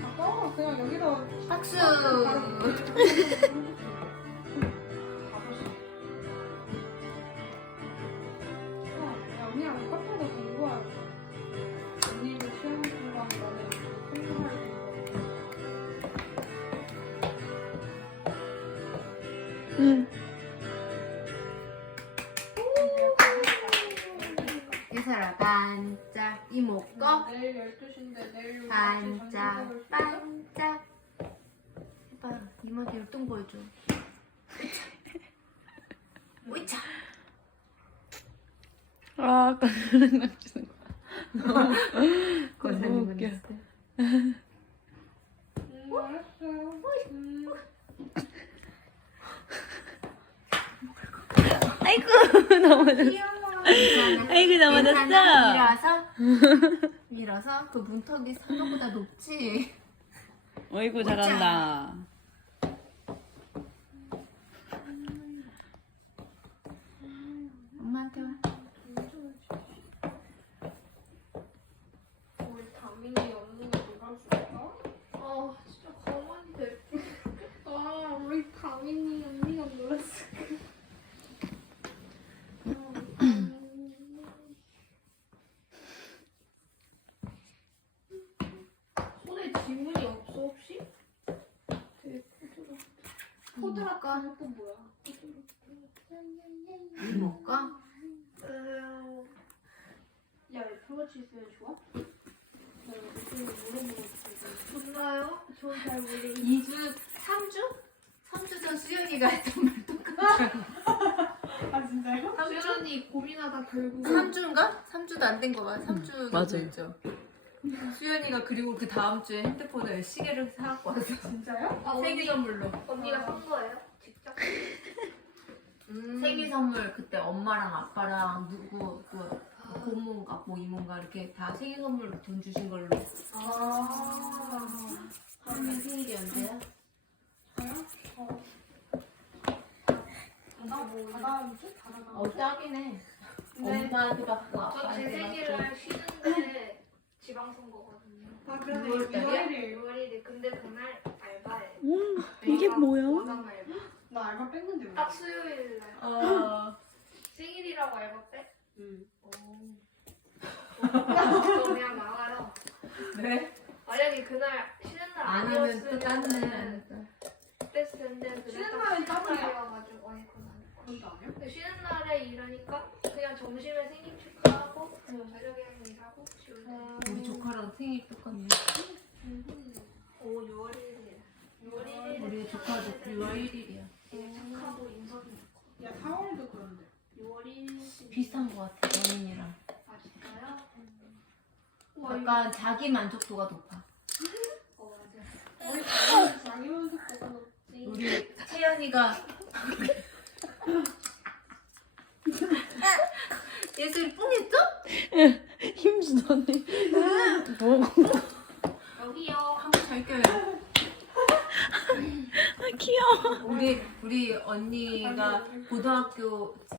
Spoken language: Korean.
가까워 그냥 여기서 박수. 야 언니랑 카페도 공부하자 언니도 시험 공부하고 나는 공부할 응. 예설아 반짝 이모 거 내일 12시인데 내일 반짝 반짝 해봐 이모한테 율동 보여줘 오이차 아, 아까 그런 거 주는 거. 너무 웃겨. 응. 아이고, 넘어졌어. 귀여워 아이고, 넘어졌어. 밀어서 밀어서 그 문턱이 생각보다 높지. 어이구, 잘한다. 엄마한테 와. 우리 언니가 어, 진짜 가만히 될 아 우리 다민이 언니가 놀았을까 손에 지문이 없어 혹시? 포드라까 또 뭐야 이모 거 음... 야 애플워치 있으면 좋아? 나 좋나요? 저잘 모르겠어요 2주 3주 3주 전 수연이가 했던 말 똑같아 아 진짜요? 수연이 고민하다 결국 3주인가? 3주도 안 된거 봐. 3주 맞아요. 됐죠. 수연이가 그리고 그 다음 주에 핸드폰을 시계를 사갖고 왔어. 진짜요? 아, 생일 선물로. 언니가 산 거예요? 직접? 생일 선물 그때 엄마랑 아빠랑 누구 그 고모인가 뭐 이모인가 이렇게 다 생일 선물로 돈 주신 걸로. 아 하루면 생일이 언제야? 저요? 어. 나 뭐? 다다음 어 딱이네. 네. 엄마한테 받고 저제 생일을. 쉬는데 지방선거거든요 아 그래서 유월 달이야? 6월이에요 6월이래 근데 그날 알바해 음, 이게 뭐야? 원장 알바 나 알바 뺐는데 왜? 딱 수요일 날 어. 생일이라고 알바 빼? 응. 오. 저 그냥 나가요 왜? 만약에 그날 쉬는 날안 하면 또 아니었으면 딴일 하니까. 뺐을 텐데 그날 쉬는 딱 날은 땀이야? 날이어가지고 아니 그건 아니고 그런 거 아니야? 근데 쉬는 날에 일하니까 그냥 점심에 생일 축하하고 저녁에 일하고 쉬울 때 우리 조카랑 생일 똑같네. 오 6월 1일 6월 1일 우리 조카도 6월 1일이야. 되게 착하고 인성이 좋고 야 4월도 그런데 6월 1일 비슷한 것 같아, 연인이랑. 아 진짜요? 우와, 이거- 약간 자기 만족도가 높아. 어 맞아 우리 자기 자기 만족도가 높지 우리 채연이가 예술이 뿡했죠? 힘주더니. 뭐? 여기요 한번 잘 껴요. 아, 귀여워. 우리 우리 언니가 고등학교